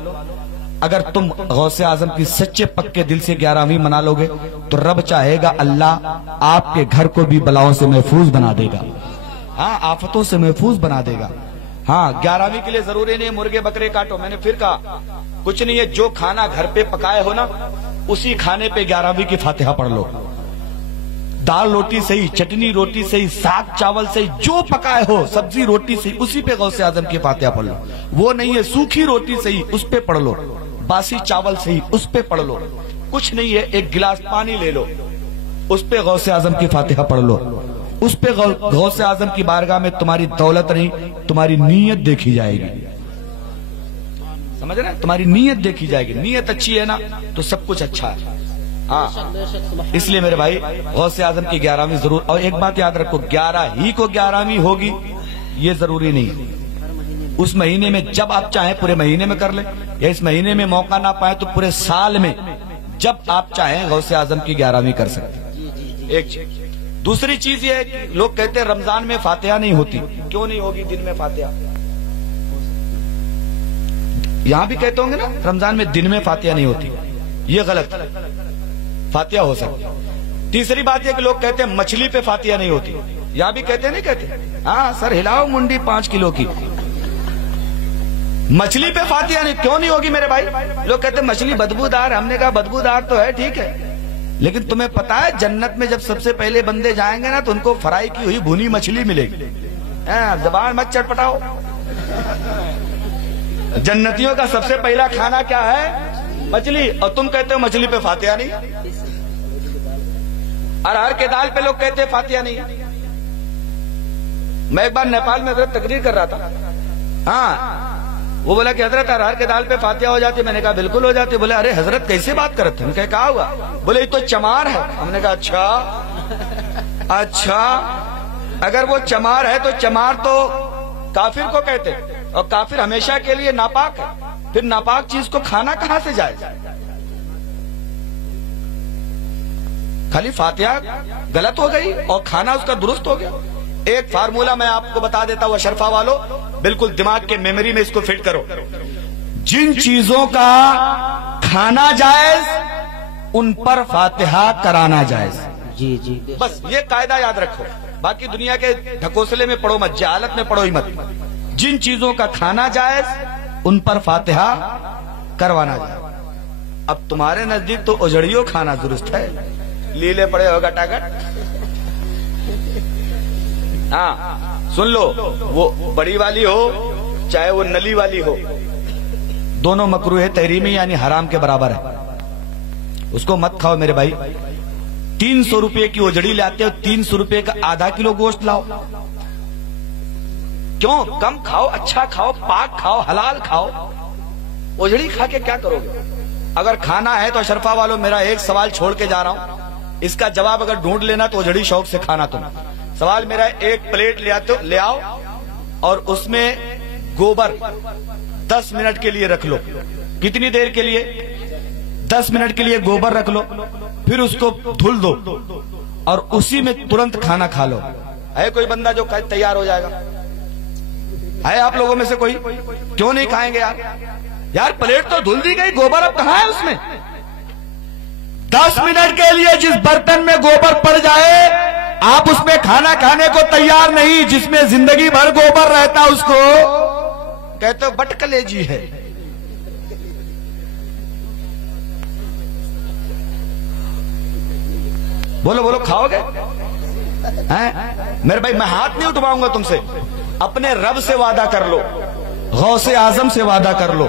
اگر تم غوث اعظم کی سچے پکے دل سے 11ویں منا لو گے تو رب چاہے گا اللہ آپ کے گھر کو بھی بلاؤں سے محفوظ بنا دے گا، ہاں آفتوں سے محفوظ بنا دے گا۔ ہاں 11ویں کے لیے ضروری نہیں مرغے بکرے کاٹو، میں نے پھر کہا کچھ نہیں ہے، جو کھانا گھر پہ پکائے ہو نا اسی کھانے پہ 11ویں کی فاتحہ پڑھ لو، دال روٹی صحیح، چٹنی روٹی صحیح، ساگ چاول صحیح، جو پکائے ہو سبزی روٹی صحیح اسی پہ غوث اعظم کی فاتحہ پڑھ لو۔ وہ نہیں ہے سوکھی روٹی صحیح اس پہ پڑھ لو، باسی چاول صحیح اس پہ پڑھ لو، کچھ نہیں ہے ایک گلاس پانی لے لو اس پہ غوث اعظم کی فاتحہ پڑھ لو، اس پہ غوث اعظم کی بارگاہ میں تمہاری دولت نہیں تمہاری نیت دیکھی جائے گی، سمجھ رہے ہیں؟ تمہاری نیت دیکھی جائے گی، نیت اچھی ہے نا تو سب کچھ اچھا ہے۔ ہاں اس لیے میرے بھائی غوث اعظم کی 11ویں ضرور، اور ایک بات یاد رکھو 11 ہی کو 11ویں ہوگی یہ ضروری نہیں، اس مہینے میں جب آپ چاہیں پورے مہینے میں کر لیں، یا اس مہینے میں موقع نہ پائے تو پورے سال میں جب آپ چاہیں غوث اعظم کی 11ویں کر سکتے۔ ایک چیز، دوسری چیز یہ ہے کہ لوگ کہتے ہیں رمضان میں فاتحہ نہیں ہوتی، کیوں نہیں ہوگی دن میں فاتحہ؟ یہاں بھی کہتے ہوں گے نا رمضان میں دن میں فاتحہ نہیں ہوتی، یہ غلط، فاتحہ ہو سکتی۔ تیسری بات یہ کہ لوگ کہتے ہیں مچھلی پہ فاتحہ نہیں ہوتی، یہاں بھی کہتے ہیں نہیں کہتے؟ ہاں سر ہلاؤ منڈی 5 کلو کی، مچھلی پہ فاتحہ نہیں کیوں نہیں ہوگی میرے بھائی؟ لوگ کہتے ہیں مچھلی بدبودار، ہم نے کہا بدبودار تو ہے ٹھیک ہے، لیکن تمہیں پتا ہے جنت میں جب سب سے پہلے بندے جائیں گے نا تو ان کو فرائی کی ہوئی بھونی مچھلی ملے گی۔ زبان مت چٹپٹاؤ، جنتیوں کا سب سے پہلا کھانا کیا ہے؟ مچھلی، اور تم کہتے ہو مچھلی پہ فاتحہ نہیں، ارہر کے دال پہ لوگ کہتے ہیں فاتحہ نہیں۔ میں ایک بار نیپال میں حضرت تقریر کر رہا تھا، ہاں وہ بولا کہ حضرت ارہر کے دال پہ فاتحہ ہو جاتی، میں نے کہا بالکل ہو جاتی۔ بولے ارے حضرت کیسے بات کرتے ہیں؟ کہا ہوا؟ بولے یہ تو چمار ہے۔ ہم نے کہا اچھا، اگر وہ چمار ہے تو چمار تو کافر کو کہتے، اور کافر ہمیشہ کے لیے ناپاک ہے، پھر ناپاک چیز کو کھانا کہاں سے جائے؟ خالی فاتحہ غلط ہو گئی اور کھانا اس کا درست ہو گیا۔ ایک فارمولہ میں آپ کو بتا دیتا ہوں اشرفا والو، بالکل دماغ کے میموری میں اس کو فٹ کرو۔ جن چیزوں کا کھانا جائز ان پر فاتحہ کرانا جائز۔ جی جی بس یہ قاعدہ یاد رکھو، باقی دنیا کے ڈھکوسلے میں پڑھو مت، جہالت میں پڑھو ہی مت۔ جن چیزوں کا کھانا جائز ان پر فاتحہ کروانا جائز۔ اب تمہارے نزدیک تو اجڑیوں کھانا درست ہے، لیلے پڑے ہو گٹا گٹ۔ ہاں سن لو، وہ بڑی والی ہو چاہے وہ نلی والی ہو، دونوں مکروہ تحریمی یعنی حرام کے برابر ہے، اس کو مت کھاؤ میرے بھائی۔ 300 روپے کی اجڑی لاتے ہو، 300 روپے کا آدھا کلو گوشت لاؤ، کیوں؟ کم کھاؤ، اچھا کھاؤ، پاک کھاؤ، حلال کھاؤ، اجڑی کھا کے کیا کرو گے؟ اگر کھانا ہے تو اشرفا والوں میرا ایک سوال چھوڑ کے جا رہا ہوں، اس کا جواب اگر ڈھونڈ لینا تو اجڑی شوق سے کھانا تم۔ سوال میرا ایک پلیٹ لے آؤ اور اس میں گوبر 10 منٹ کے لیے رکھ لو۔ کتنی دیر کے لیے؟ 10 منٹ کے لیے گوبر رکھ لو، پھر اس کو دھل دو اور اسی میں ترنت کھانا کھا لو۔ ہے کوئی بندہ جو تیار ہو جائے گا؟ ہے آپ لوگوں میں سے کوئی؟ کیوں نہیں کھائیں گے یار پلیٹ تو دھل دی گئی، گوبر اب کہاں ہے اس میں؟ 10 منٹ کے لیے جس برتن میں گوبر پڑ جائے آپ اس میں کھانا کھانے کو تیار نہیں، جس میں زندگی بھر گوبر رہتا اس کو کہتے ہو بٹ کلیجی ہے۔ بولو بولو کھاؤ گے؟ میرے بھائی میں ہاتھ نہیں اٹھواؤں گا تم سے، اپنے رب سے وعدہ کر لو، غوث اعظم سے وعدہ کر لو،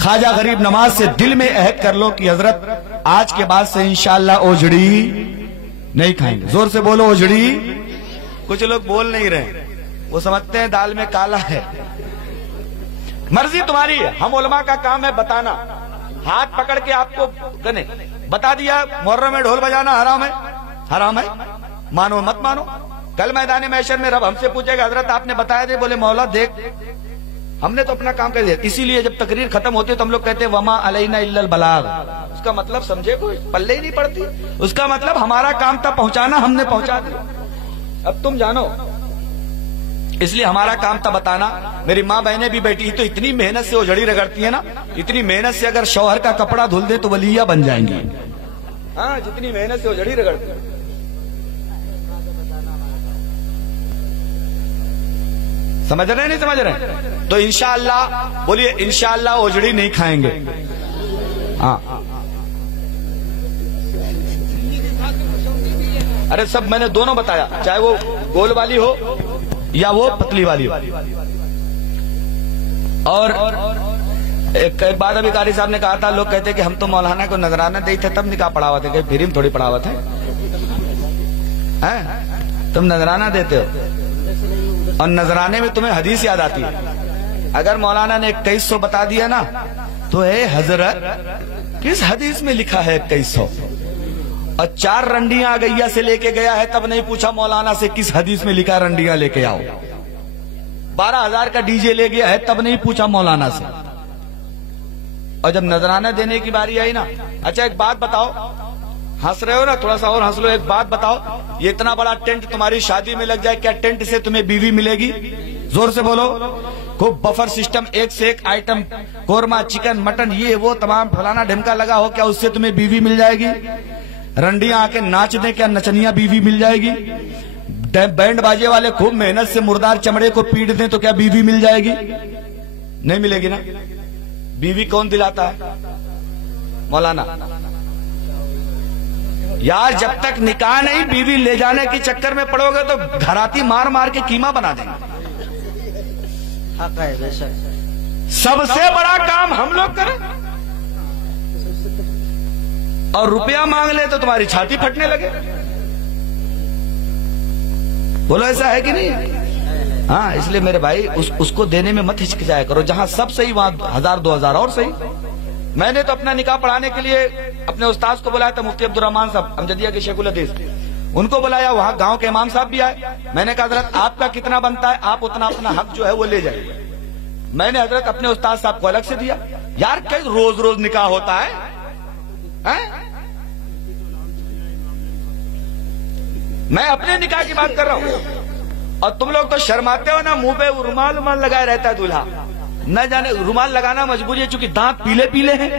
خواجہ غریب نواز سے دل میں عہد کر لو کہ حضرت آج کے بعد سے انشاءاللہ اوجڑی نہیں کھائیں گے۔ زور سے بولو اوجڑی۔ کچھ لوگ بول نہیں رہے، وہ سمجھتے ہیں دال میں کالا ہے۔ مرضی تمہاری ہے، ہم علماء کا کام ہے بتانا، ہاتھ پکڑ کے آپ کو بتا دیا محرم میں ڈھول بجانا حرام ہے، حرام ہے، مانو مت مانو۔ کل میدان محشر میں رب ہم سے پوچھے گا حضرت آپ نے بتایا دے، بولے مولا دیکھ ہم نے تو اپنا کام کر دیا۔ اسی لیے جب تقریر ختم ہوتی ہے تو ہم لوگ کہتے ہیں وما علینا الا البلاغ، اس کا مطلب سمجھے کوئی؟ پلے ہی نہیں پڑتی، اس کا مطلب ہمارا کام تھا پہنچانا، ہم نے پہنچا دیا، اب تم جانو۔ اس لیے ہمارا کام تھا بتانا۔ میری ماں بہنیں بھی بیٹھی تو اتنی محنت سے اجڑی رگڑتی ہیں نا، اتنی محنت سے اگر شوہر کا کپڑا دھل دے تو ولیہ بن جائیں گی۔ ہاں جتنی محنت سے اجڑی رگڑتی ہیں۔ سمجھ رہے نہیں سمجھ رہے؟ تو انشاءاللہ بولیے انشاءاللہ اجڑی نہیں کھائیں گے۔ ہاں ارے سب میں نے دونوں بتایا، چاہے وہ گول والی ہو یا وہ پتلی والی ہو۔ اور ایک بات ابھی قاری صاحب نے کہا تھا، لوگ کہتے کہ ہم تو مولانا کو نذرانہ دے تھے تب نکاح پڑھاوا تھے، کہ پھر تھوڑی پڑھاوا تھے، تم نذرانہ دیتے ہو اور نذرانے میں تمہیں حدیث یاد آتی ہے۔ اگر مولانا نے 2100 بتا دیا نا تو اے حضرت کس حدیث میں لکھا ہے 2100؟ اور 4 رنڈیاں گیا سے لے کے گیا ہے تب نہیں پوچھا مولانا سے کس حدیث میں لکھا رنڈیاں لے کے آؤ۔ 12,000 کا ڈی جے لے گیا ہے تب نہیں پوچھا مولانا سے۔ اور جب نذرانہ دینے کی باری آئی نا، اچھا ایک بات بتاؤ، ہنس رہے ہو نا، تھوڑا سا اور ہنس لو۔ ایک بات بتاؤ، یہ اتنا بڑا ٹینٹ تمہاری شادی میں لگ جائے، کیا ٹینٹ سے تمہیں بیوی ملے گی؟ زور سے بولو۔ خوب بفر سسٹم، ایک سے ایک آئٹم، قورمہ، چکن، مٹن، یہ وہ تمام فلانا ڈھمکا لگا ہو، کیا اس سے تمہیں بیوی مل جائے گی؟ رنڈیاں آ کے ناچ دیں، کیا نچنیاں بیوی مل جائے گی؟ بینڈ باجے والے خوب محنت سے مردار چمڑے کو پیٹ دیں تو کیا بیوی مل جائے گی؟ نہیں ملے گی نا. بیوی کون دلاتا ہے؟ مولانا. یار جب تک نکاح نہیں بیوی لے جانے کے چکر میں پڑو گے تو گھراتی مار مار کے قیمہ بنا دیں گے. حق ہے بے شک. سب سے بڑا کام ہم لوگ کریں اور روپیہ مانگ لے تو تمہاری چھاتی پھٹنے لگے. بولو ایسا ہے کہ نہیں؟ ہاں اس لیے میرے بھائی اس کو دینے میں مت ہچکچایا کرو. جہاں سب صحیح وہاں 1000 2000 اور صحیح. میں نے تو اپنا نکاح پڑھانے کے لیے اپنے استاذ کو بلایا تھا, مفتی عبدالرحمان صاحب امجدیہ کے شیخ الحدیث. ان کو بلایا, وہاں گاؤں کے امام صاحب بھی آئے. میں نے کہا حضرت آپ کا کتنا بنتا ہے, آپ اتنا اپنا حق جو ہے وہ لے جائیں. میں نے حضرت اپنے استاذ صاحب کو الگ سے دیا. یار کئی روز روز نکاح ہوتا ہے. میں اپنے نکاح کی بات کر رہا ہوں اور تم لوگ تو شرماتے ہو نا, منہ پہ رومال رومال لگائے رہتا ہے دولہا. نہ جانے رومال لگانا مجبوری ہے چونکہ دانت پیلے پیلے ہیں,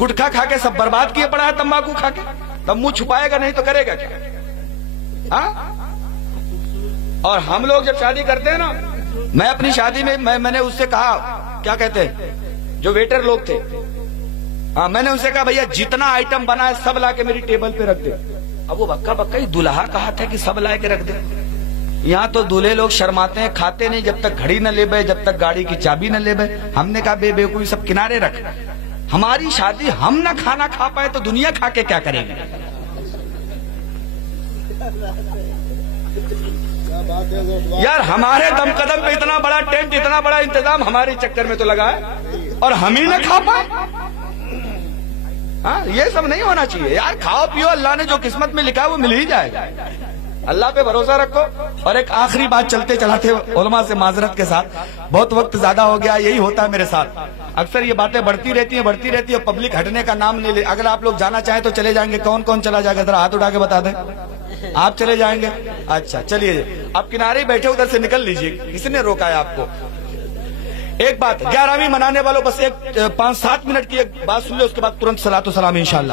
گٹکھا کھا کے سب برباد کیے پڑا ہے, تمباکو کھا کے. تب منہ چھپائے گا نہیں تو کرے گا کیا؟ اور ہم لوگ جب شادی کرتے ہیں نا, میں اپنی شادی میں میں نے اس سے کہا, کیا کہتے ہیں جو ویٹر لوگ تھے, میں نے ان سے کہا بھیا جتنا آئٹم بنا ہے سب لا کے میری ٹیبل پہ رکھ دے. اب وہ بکا بکا ہی دولہا کہا تھا کہ سب لا کے رکھ دے. یہاں تو دولہے لوگ شرماتے ہیں, کھاتے نہیں جب تک گھڑی نہ لے بے, جب تک گاڑی کی چابی نہ لے بے. ہم نے کہا بے کوئی سب کنارے رکھ, ہماری شادی ہم نہ کھانا کھا پائے تو دنیا کھا کے کیا کرے گی؟ یار ہمارے دم قدم پہ اتنا بڑا ٹینٹ, اتنا بڑا انتظام ہمارے چکر میں تو لگا ہے اور ہم ہی نہ کھا پائے. یہ سب نہیں ہونا چاہیے یار. کھاؤ پیو, اللہ نے جو قسمت میں لکھا ہے وہ مل ہی جائے گا. اللہ پہ بھروسہ رکھو. اور ایک آخری بات چلتے چلاتے علماء سے معذرت کے ساتھ, بہت وقت زیادہ ہو گیا, یہی ہوتا ہے میرے ساتھ اکثر, یہ باتیں بڑھتی رہتی ہیں پبلک ہٹنے کا نام نہیں لے. اگر آپ لوگ جانا چاہیں تو چلے جائیں گے. کون کون چلا جائے گا ذرا ہاتھ اٹھا کے بتا دیں. آپ چلے جائیں گے؟ اچھا چلیے, آپ کنارے بیٹھے ادھر سے نکل لیجئے, کس نے روکا ہے آپ کو؟ ایک بات 11ویں منانے والوں, بس ایک 5-7 منٹ کی ایک بات سن لے, اس کے بعد ترنت صلاۃ و سلام انشاءاللہ.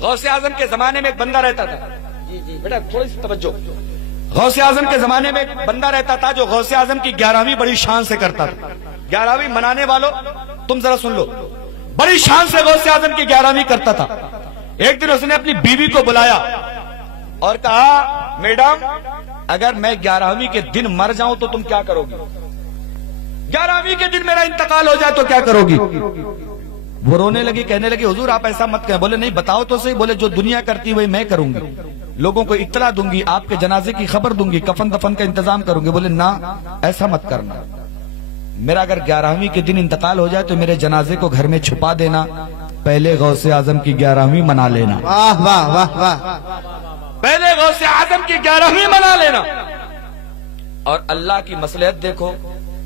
غوث اعظم کے زمانے میں ایک بندہ رہتا تھا, بیٹا تھوڑی سی توجہ. غوث اعظم کے زمانے میں ایک بندہ رہتا تھا جو غوث اعظم کی 11ویں بڑی شان سے کرتا تھا. 11ویں منانے والوں تم ذرا سن لو, بڑی شان سے غوث اعظم کی 11ویں کرتا تھا. ایک دن اس نے اپنی بیوی کو بلایا اور کہا میڈم اگر میں 11ویں کے دن مر جاؤں تو تم کیا کرو گی؟ 11ویں کے دن میرا انتقال ہو جائے تو کیا کرو گی؟ وہ رونے لگی, کہنے لگی حضور آپ ایسا مت کہیں. بولے نہیں بتاؤ تو صحیح. بولے جو دنیا کرتی وہی میں کروں گی, لوگوں کو اطلاع دوں گی, آپ کے جنازے کی خبر دوں گی, کفن دفن کا انتظام کروں گی. بولے نہ ایسا مت کرنا, میرا اگر 11ویں کے دن انتقال ہو جائے تو میرے جنازے کو گھر میں چھپا دینا, پہلے غوث اعظم کی 11ویں منا لینا. واہ واہ واہ واہ, پہلے غوث اعظم کی 11ویں منا لینا. اور اللہ کی مصلحت دیکھو,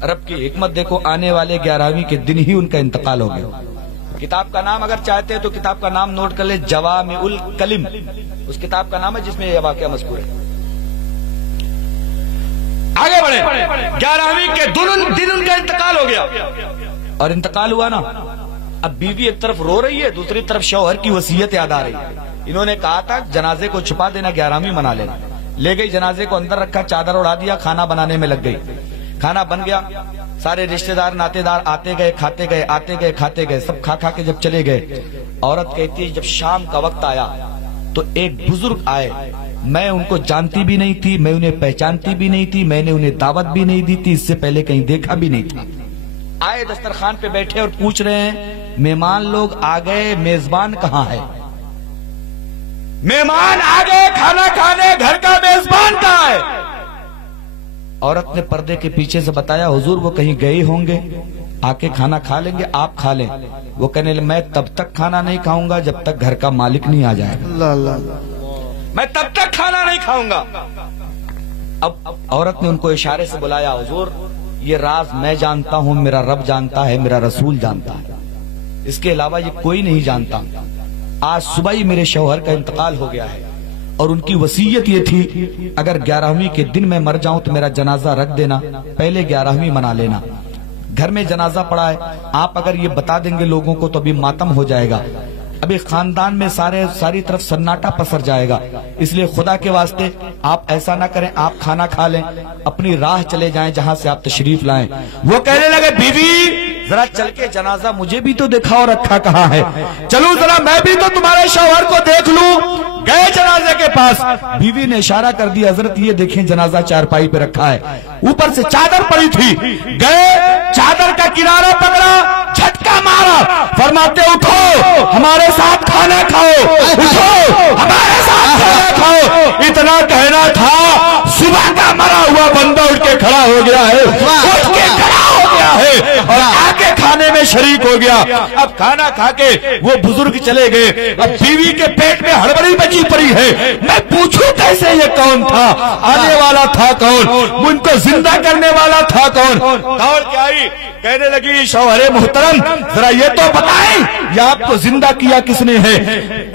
رب کی حکمت دیکھو, آنے والے 11ویں کے دن ہی ان کا انتقال ہو گیا. کتاب کا نام اگر چاہتے ہیں تو کتاب کا نام نوٹ کر لے, جوامع الکلم, اس کتاب کا نام ہے جس میں یہ واقعہ مذکور ہے. آگے بڑھیں. 11ویں کے دن ان کا انتقال ہو گیا. اور انتقال ہوا نا, اب بیوی ایک طرف رو رہی ہے, دوسری طرف شوہر کی وصیت یاد آ رہی ہے. انہوں نے کہا تھا جنازے کو چھپا دینا, 11ویں منا لینا. لے گئی, جنازے کو اندر رکھا, چادر اڑا دیا, کھانا بنانے میں لگ گئی. کھانا بن گیا, سارے رشتہ دار ناتے دار آتے گئے, کھاتے گئے, آتے گئے, کھاتے گئے, سب کھا کھا کے جب چلے گئے, عورت کہتی ہے جب شام کا وقت آیا تو ایک بزرگ آئے, میں ان کو جانتی بھی نہیں تھی, میں انہیں پہچانتی بھی نہیں تھی, میں نے انہیں دعوت بھی نہیں دی تھی, اس سے پہلے کہیں دیکھا بھی نہیں تھا. آئے دسترخوان پہ بیٹھے اور پوچھ رہے ہیں مہمان لوگ آ گئے, میزبان کہاں ہے؟ مہمان آ گئے کھانا کھانے, گھر کا میزبان کہاں ہے؟ عورت نے پردے کے پیچھے سے بتایا حضور وہ کہیں گئے ہوں گے, آ کے کھانا کھا لیں گے, آپ کھا لیں. وہ کہنے لگے میں تب تک کھانا نہیں کھاؤں گا جب تک گھر کا مالک نہیں آ جائے گا, میں تب تک کھانا نہیں کھاؤں گا. اب عورت نے ان کو اشارے سے بلایا, حضور یہ راز میں جانتا ہوں, میرا رب جانتا ہے, میرا رسول جانتا ہے, اس کے علاوہ یہ کوئی نہیں جانتا. آج صبح ہی میرے شوہر کا انتقال ہو گیا ہے اور ان کی وصیت یہ تھی اگر 11ویں کے دن میں مر جاؤں تو میرا جنازہ رکھ دینا, پہلے 11ویں منا لینا. گھر میں جنازہ پڑا ہے, آپ اگر یہ بتا دیں گے لوگوں کو تو ابھی ماتم ہو جائے گا. ابھی خاندان میں ساری طرف سناٹا پسر جائے گا، اس لیے خدا کے واسطے آپ ایسا نہ کریں، آپ کھانا کھا لیں، اپنی راہ چلے جائیں جہاں سے آپ تشریف لائیں۔ وہ کہنے لگے بیوی ذرا چل کے جنازہ مجھے بھی تو دکھاؤ رکھا کہاں ہے، چلو ذرا میں بھی تو تمہارے شوہر کو دیکھ لوں۔ گئے جنازے کے پاس، بیوی نے اشارہ کر دیا حضرت یہ دیکھیں جنازہ چارپائی پہ رکھا ہے، اوپر سے چادر پڑی تھی، گئے چادر کا کنارہ پکڑا، جھٹکا مارا، فرماتے اٹھو ہمارے ساتھ کھانا کھاؤ، اٹھو ہمارے ساتھ کھانا کھاؤ۔ اتنا کہنا تھا، صبح کا مرا ہوا بندہ اٹھ کے کھڑا ہو گیا ہے، اٹھ کے کھڑا ہو گیا ہے اور آ کے کھانے میں شریک ہو گیا۔ اب کھانا کھا کے وہ بزرگ چلے گئے، اب بیوی کے پیٹ میں ہڑبڑی بچی پڑی ہے، میں پوچھوں کیسے یہ کون تھا، آنے والا تھا کون، ان کو زندہ کرنے والا تھا کون۔ دوڑ کے آئی، کہنے لگی شوہر محترم ذرا یہ تو بتائیں یہ آپ کو زندہ کیا کس نے ہے۔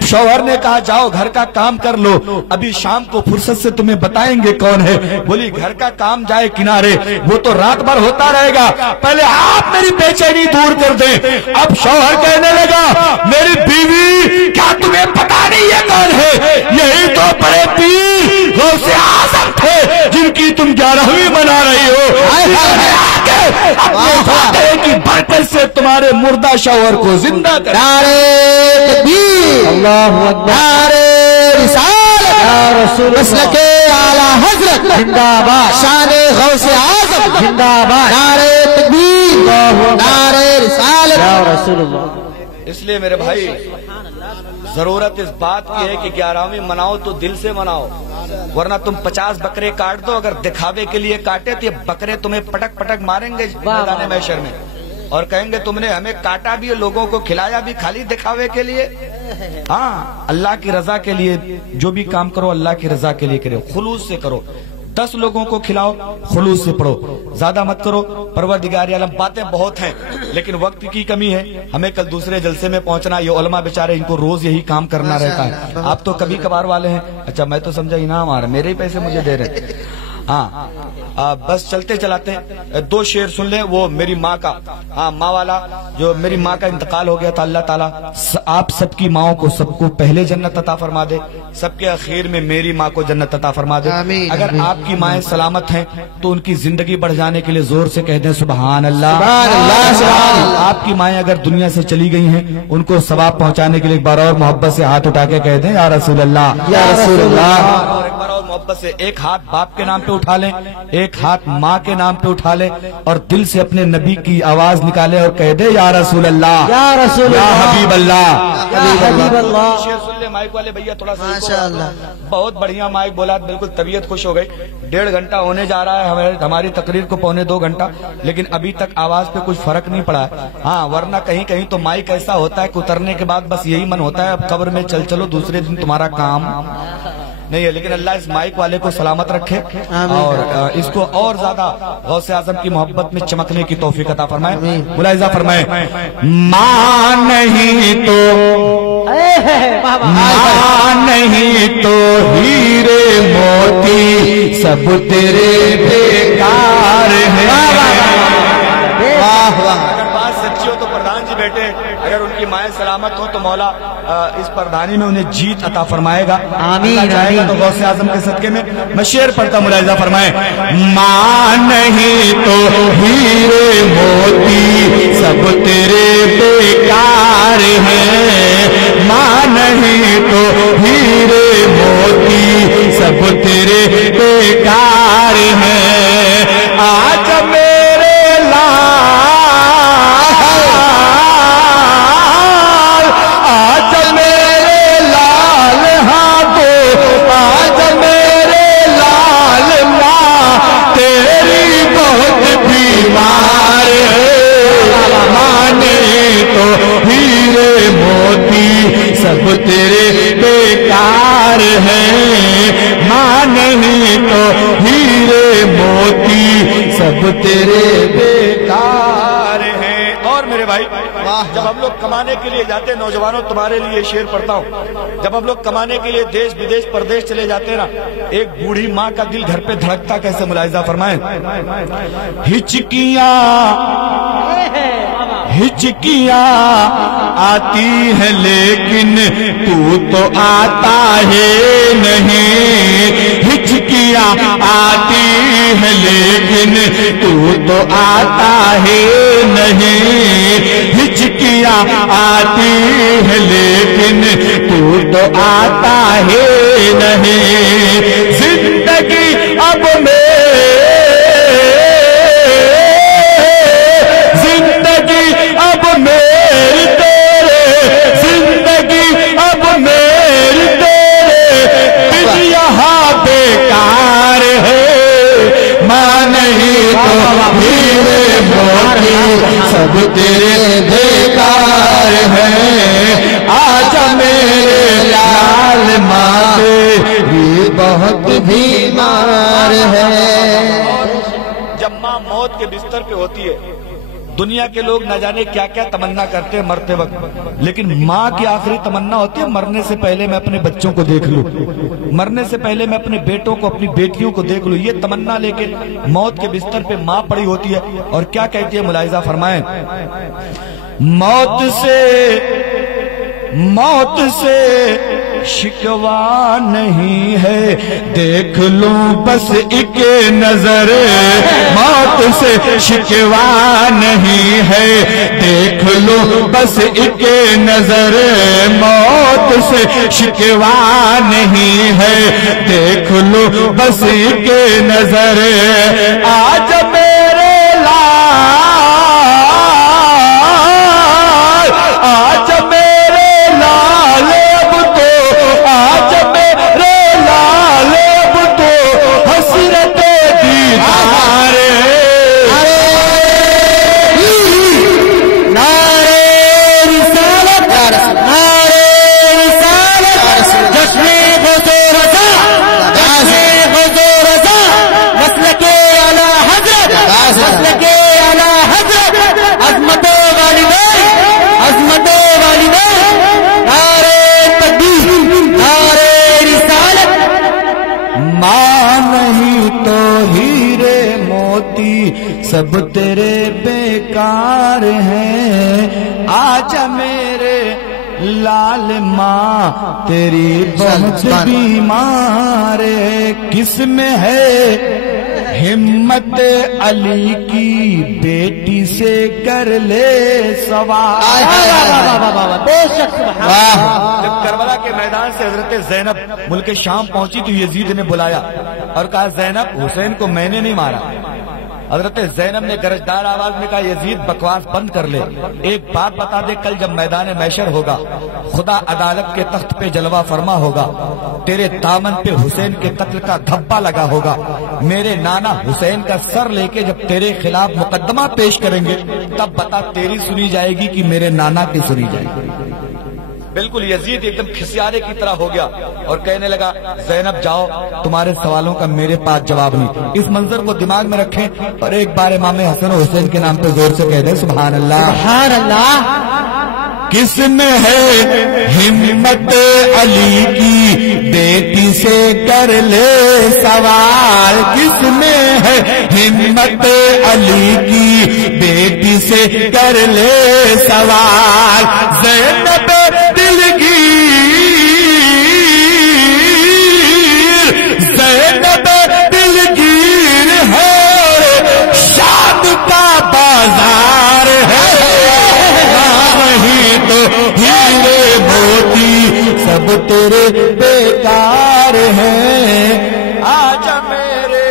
شوہر نے کہا جاؤ گھر کا کام کر لو، ابھی شام کو فرصت سے تمہیں بتائیں گے کون ہے۔ بولی گھر کا کام جائے کنارے، وہ تو رات بھر ہوتا رہے گا، پہلے آپ میری بے چینی دور کر دیں۔ اب شوہر کہنے لگا میری بیوی کیا تمہیں پتا نہیں یہ کون ہے، یہی تو بڑے پیر غوث اعظم تھے جن کی تم 11ویں منا رہی ہو، اپنے فاتحے کی برکت سے تمہارے مردہ شوہر کو زندہ کر۔ نعرہ تکبیر، اللہ اکبر، نعرہ رسالت، مسلک اعلی حضرت زندہ باد، شان غوث اعظم زندہ باد، نعرہ تکبیر، نعرہ رسالت یا رسول اللہ۔ اس لیے میرے بھائی ضرورت اس بات کی ہے کہ 11ویں مناؤ تو دل سے مناؤ، ورنہ تم 50 بکرے کاٹ دو، اگر دکھاوے کے لیے کاٹے تو یہ بکرے تمہیں پٹک پٹک ماریں گے میدان محشر میں اور کہیں گے تم نے ہمیں کاٹا بھی، لوگوں کو کھلایا بھی، خالی دکھاوے کے لیے۔ ہاں اللہ کی رضا کے لیے جو بھی کام کرو اللہ کی رضا کے لیے کرو، خلوص سے کرو، 10 لوگوں کو کھلاؤ، خلوص سے پڑھو، زیادہ مت کرو۔ پروردگار عالم باتیں بہت ہیں لیکن وقت کی کمی ہے، ہمیں کل دوسرے جلسے میں پہنچنا، یہ علماء بیچارے ان کو روز یہی کام کرنا رہتا ہے، آپ تو کبھی کبھار والے ہیں۔ اچھا میں تو سمجھا انعام آ رہا ہے، میرے ہی پیسے مجھے دے رہے ہیں۔ ہاں بس چلتے چلاتے 2 شعر سن لیں، وہ میری ماں کا، ہاں ماں والا، جو میری ماں کا انتقال ہو گیا تھا، اللہ تعالیٰ آپ سب کی ماؤں کو سب کو پہلے جنت عطا فرما دے، سب کے اخیر میں میری ماں کو جنت عطا فرما دے۔ اگر آپ کی مائیں سلامت ہیں تو ان کی زندگی بڑھ جانے کے لیے زور سے کہہ دیں سبحان اللہ۔ آپ کی مائیں اگر دنیا سے چلی گئی ہیں ان کو ثواب پہنچانے کے لیے ایک بار اور محبت سے ہاتھ اٹھا کے کہہ دیں یا رسول اللہ، یا رسول اللہ۔ اور ایک بار اور محبت سے ایک ہاتھ باپ کے نام پہ اٹھا لیں، ایک ہاتھ ماں کے نام پہ اٹھا لے اور دل سے اپنے نبی کی آواز نکالے اور کہہ دے یا رسول اللہ، یا رسول یا اللہ، حبیب اللہ، یا حبیب اللہ۔ شعر سن لے مائک والے بھیا تھوڑا سا، ماشاءاللہ بہت بڑھیا مائک بولا، بالکل طبیعت خوش ہو گئی۔ 1.5 گھنٹہ ہونے جا رہا ہے ہماری تقریر کو، 1.25 گھنٹہ، لیکن ابھی تک آواز پہ کچھ فرق نہیں پڑا ہے۔ ہاں ورنہ کہیں کہیں تو مائک ایسا ہوتا ہے کہ اترنے کے بعد بس یہی من ہوتا ہے اب قبر میں چل چلو، دوسرے دن تمہارا کام نہیں ہے۔ لیکن اللہ اس مائک والے کو سلامت رکھے اور اس کو اور زیادہ غوث اعظم کی محبت میں چمکنے کی توفیق عطا فرمائے۔ ملاحظہ فرمائے ماں نہیں تو ہیرے موتی سب تیرے بیکار ہیں۔ واہ واہ، اگر بات سچی ہو تو پردھان جی بیٹے، اگر ان کی مائیں سلامت ہو تو مولا اس پردھانی میں انہیں جیت عطا فرمائے گا، آمین اللہ چاہے گا تو غوث اعظم کے صدقے میں۔ میں شعر پڑھتا ہوں، ملاحظہ فرمائے ماں نہیں تو ہیرے موتی سب تیرے بیکار ہیں، ماں نہیں تو ہیرے موتی سب تیرے بیکار ہیں، آج میرے سب تیرے بیکار ہیں، ماں نہیں تو ہیرے موتی سب تیرے بیکار ہیں۔ اور میرے بھائی جب ہم لوگ کمانے کے لیے جاتے ہیں، نوجوانوں تمہارے لیے شعر پڑھتا ہوں، جب ہم لوگ کمانے کے لیے دیش بدیش پردیش چلے جاتے ہیں نا، ایک بوڑھی ماں کا دل گھر پہ دھڑکتا کیسے، ملاحظہ فرمائیں۔ ہچکیاں آتی ہے لیکن تو آتا ہے نہیں، ہچکیاں آتی ہے لیکن تو آتا ہے نہیں، ہچکیاں آتی ہے لیکن تو آتا ہے نہیں، زندگی اب میں سب تیرے بیکار ہے، آج میرے لال ماں بھی بہت بیمار ہے۔ جب ماں موت کے بستر پہ ہوتی ہے، دنیا کے لوگ نہ جانے کیا کیا تمنا کرتے ہیں مرتے وقت، لیکن ماں کی آخری تمنا ہوتی ہے مرنے سے پہلے میں اپنے بچوں کو دیکھ لوں، مرنے سے پہلے میں اپنے بیٹوں کو اپنی بیٹیوں کو دیکھ لوں۔ یہ تمنا لے کے موت کے بستر پہ ماں پڑی ہوتی ہے، اور کیا کہتی ہے ملاحظہ فرمائیں، موت سے شکوا نہیں ہے، دیکھ لوں بس ایک نظر، موت سے شکوا نہیں ہے، دیکھ لوں بس ایک نظر، موت سے شکوا نہیں ہے، دیکھ لوں بس ایک نظر، آج میرے لال، آج میرے لال آج میرے لال اب تو حسرت دیدار نعرے رسالت، نعرے رسالت، جشن حضور رضا، جشن حضور رضا، مسلک اعلی حضرت، مسلک اعلی حضرت، عظمت والدین، عظمت والدین، نعرے تکبیر، نعرے رسالت۔ ماں نہیں تو ہیرے موتی سب تیرے بیکار ہیں، آج میرے لال ماں تیری بہت بیمار ہے، کس میں ہے ہمت علی کی بیٹی سے کر لے سوال۔ جب کربلا کے میدان سے حضرت زینب ملک شام پہنچی تو یزید نے بلایا اور کہا زینب حسین کو میں نے نہیں مارا۔ حضرت زینب نے گرجدار آواز میں کہا یزید بکواس بند کر لے، ایک بات بتا دے، کل جب میدان محشر ہوگا خدا عدالت کے تخت پہ جلوہ فرما ہوگا، تیرے دامن پہ حسین کے قتل کا دھبا لگا ہوگا، میرے نانا حسین کا سر لے کے جب تیرے خلاف مقدمہ پیش کریں گے تب بتا تیری سنی جائے گی کہ میرے نانا کی سنی جائے گی۔ بالکل یزید ایک دم کھسیارے کی طرح ہو گیا اور کہنے لگا زینب جاؤ، تمہارے سوالوں کا میرے پاس جواب نہیں۔ اس منظر کو دماغ میں رکھیں اور ایک بار امام حسن و حسین کے نام پہ زور سے کہہ دیں سبحان اللہ، سبحان اللہ۔ کس میں ہے ہمت علی کی بیٹی سے کر لے سوال، کس میں ہے ہمت علی کی بیٹی سے کر لے سوال، زینب دلگیر، زینب دلگیر ہے، شاد کا بازار ہے، نہیں تو ہیرے موتی سب تیرے بیکار ہیں، آج میرے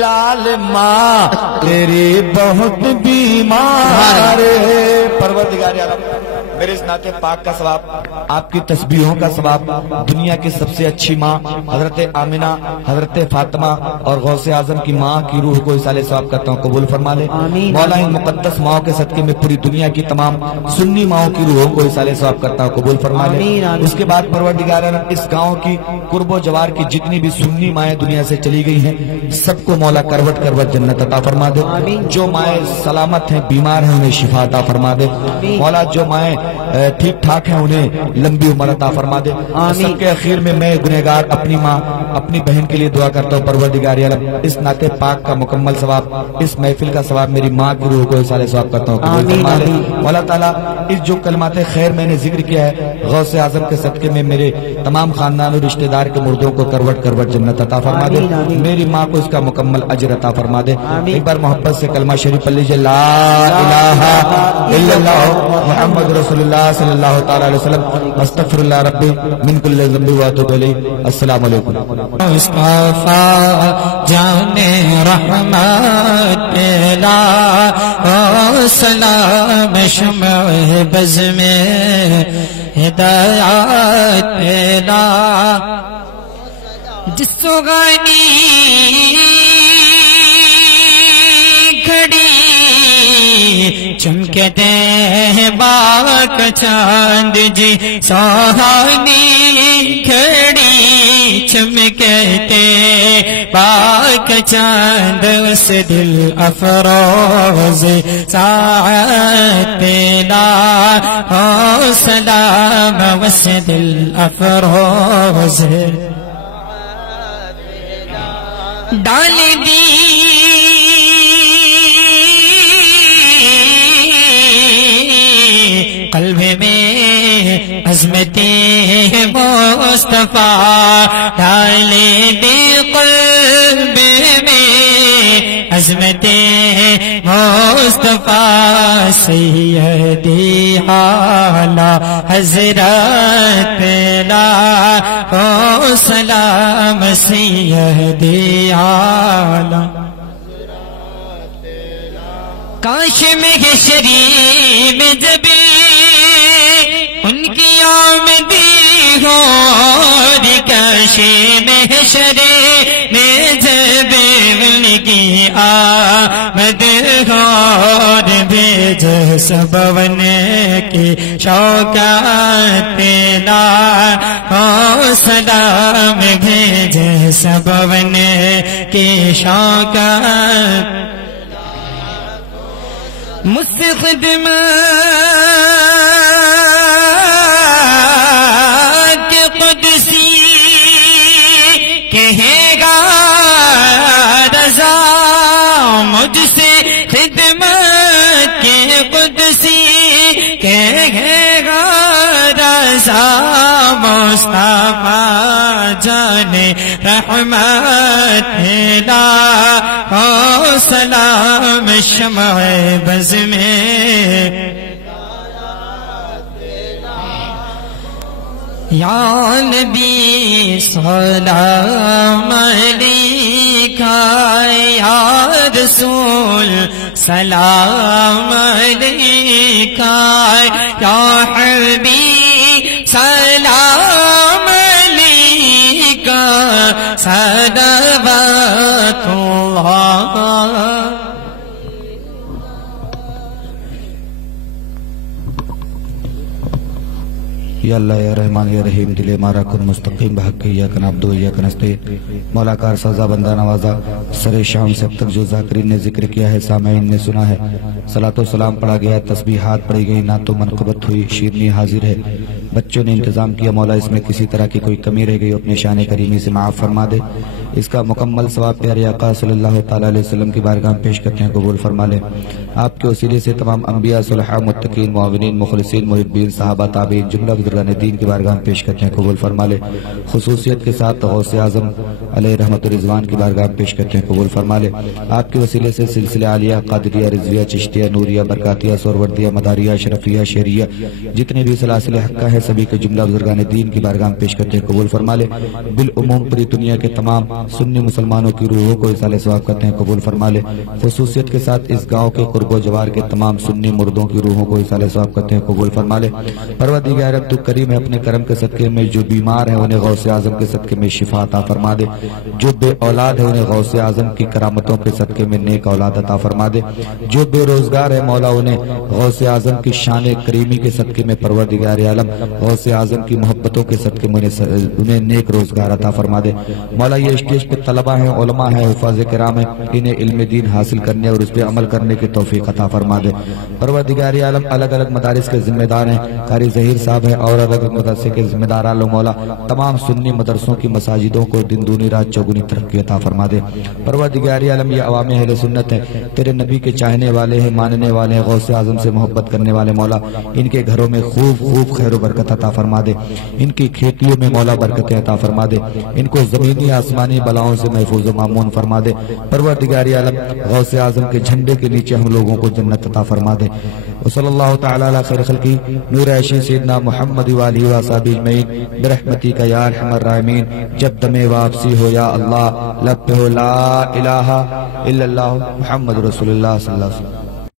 لال ماں تیری بہت بیمار ہے۔ پروردگار عالم میرے اس نعت پاک کا ثواب، آپ کی تسبیحوں کا ثواب، دنیا کی سب سے اچھی ماں حضرت آمنہ، حضرت فاطمہ اور غوث اعظم کی ماں کی روح کو اصالِ ثواب کرتا ہوں، قبول فرما لے۔ مولا ان مقدس ماؤں کے صدقے میں پوری دنیا کی تمام سنی ماؤں کی روحوں کو اصالِ ثواب کرتا ہوں، قبول فرما لے۔ اس کے بعد پروردگار عالم اس گاؤں کی قرب و جوار کی جتنی بھی سنی مائیں دنیا سے چلی گئی ہیں سب کو مولا کروٹ کروٹ جنت عطا فرما دے، جو مائیں سلامت ہیں بیمار ہیں انہیں شفا عطا فرما دے، مولا جو مائیں ٹھیک ٹھاک ہیں انہیں لمبی عمر عطا فرما دے. سب کے اخیر میں میں گنہگار اپنی ماں اپنی بہن کے لیے دعا کرتا ہوں. پروردگار عالم اس نعت پاک کا مکمل ثواب، اس محفل کا ثواب میری ماں کی روح کو اصال ثواب کرتا ہوں. مولا تعالیٰ اس جو کلمات خیر میں نے ذکر کیا ہے غوث اعظم کے صدقے میں میرے تمام خاندان اور رشتہ دار کے مردوں کو کروٹ کروٹ جنت عطا فرما دے. میری ماں کو اس کا مکمل اجر عطا فرما دے. ایک بار محبت سے کلمہ شریف پڑھ لیجیے، لا الہ الا اللہ محمد رسول اللہ صلی اللہ تعالی علیہ وسلم، استغفر اللہ ربی من کل ذنب واتوب الیہ. السلام علیکم. مصطفیٰ جان رحمت لا سلام شمع بز میں ہدایات لا جس غنی کھڑی چمکتے ہیں باغ چاند جی سہانی کھڑی چمکتے باغ چاند اس دل افروز ساعت لا ہو سلام اس دل افروز ڈال دی قلب میں عظمت مصطفیٰ، ڈال دی قلب میں عظمت مصطفیٰ، سیدی اعلی حضرت لا ہو سلام سیدی اعلی. کاش محشری میں جب ان کی آمدی ہو، کاش محشری میں جب ان کی آمد ہو، بھیج سبون کی شوکت لا ہو سلام، بھیج سبون کی شوکت. مجھ سے خدمت قدسی کہے گا رضا، مجھ سے خدمت کے قدسی کہے گا رضا، مصطفیٰ جان رحمت لا ہو سلام شمع بز میں. یا نبی سلام علیکہ، یا رسول سلام علیکہ، یا حبیب سلام علیکہ، صلوات اللہ. یا اللہ یا رحمان یا رحیم دل ہمارا کن مستقیم بحق ایاک نعبد و ایاک نستعین. مولا کار سازا بندہ نوازا سر شام سے اب تک جو ذاکرین نے ذکر کیا ہے سامعین نے سنا ہے. صلاۃ و سلام پڑھا گیا، تسبیحات پڑھی گئی، نعت و منقبت ہوئی، شیرنی حاضر ہے. بچوں نے انتظام کیا، مولا اس میں کسی طرح کی کوئی کمی رہ گئی اپنے شان کریمی سے معاف فرما دے. اس کا مکمل ثواب پیارے آقا صلی اللہ تعالی علیہ وسلم کی بارگاہ میں پیش کرتے ہیں، قبول فرما لے. آپ کے وسیلے سے تمام انبیاء صلحاء متقین معاونین مخلصین محبین صحابہ تابعین جملہ بزرگان دین کی بارگاہ میں پیش کرتے ہیں، قبول فرما لے. خصوصیت کے ساتھ غوث اعظم علیہ رحمت رضوان کی بارگاہ میں پیش کرتے ہیں، قبول فرما لے. آپ کے وسیلے سے سلسلہ عالیہ قادریہ رضویہ چشتیہ نوریہ برکاتیہ سوروردیہ مداریہ اشرفیہ شہریہ جتنے بھی سلاسل حقہ ہے سبھی کے جملہ بزرگان دین کی بارگاہ میں پیش کرتے ہیں، قبول فرما لے. بالعموم پوری دنیا کے تمام سنی مسلمانوں کی روحوں کو اصال ثواب کرتے ہیں، قبول فرما لے. خصوصیت کے ساتھ اس گاؤں کے قرب و جوار کے تمام سنی مردوں کی روحوں کو اصال ثواب کرتے ہیں، قبول فرما لے. پروردگار رب تو کریم ہے، اپنے کرم کے صدقے میں جو بیمار ہیں انہیں غوث اعظم کے صدقے میں شفا عطا فرما دے. جو بے اولاد ہے انہیں غوث اعظم کی کرامتوں کے صدقے میں نیک اولاد عطا فرما دے. جو بے روزگار ہے مولا انہیں غوث اعظم کی شان کریمی کے صدقے میں پروردگار عالم غوث اعظم کی محبتوں کے صدقے میں انہیں نیک روزگار عطا فرما دے. مولا یہ جس کے طلبہ ہیں، علماء ہیں، حفاظ کرام ہیں، انہیں علم دین حاصل کرنے اور اس پہ عمل کرنے کی توفیق عطا فرما دے۔ پروردگار عالم الگ الگ مدارس کے ذمہ دار ہیں، قاری ظہیر صاحب ہیں اور الگ الگ مدرسے کے ذمہ دار عالم مولا تمام سنی مدرسوں کی مساجدوں کو دن دونی رات چوگنی ترقی عطا فرما دے۔ پروردگار عالم یہ عوام اہل سنت ہیں، تیرے نبی کے چاہنے والے ہیں، ماننے والے ہیں، غوث اعظم سے محبت کرنے والے مولا ان کے گھروں میں خوب خوب خیر و برکت عطا فرما دے، ان کی کھیتیوں میں مولا برکتیں عطا فرما دے، ان کو زمینی آسمانی بلاؤں سے محفوظ و مامون فرما دے۔ پروردگار عالم غوث اعظم کے جھنڈے کے نیچے ہم لوگوں کو جنت عطا فرما دے۔ وصلی اللہ تعالی علی خیر خلقی نور عیشی سیدنا محمد والی وصحبہ اجمعین برحمتک یا ارحم الراحمین۔ جب دم واپسی ہو یا اللہ، لب پہ ہو لا الہ الا اللہ محمد رسول اللہ صلی اللہ علیہ وسلم۔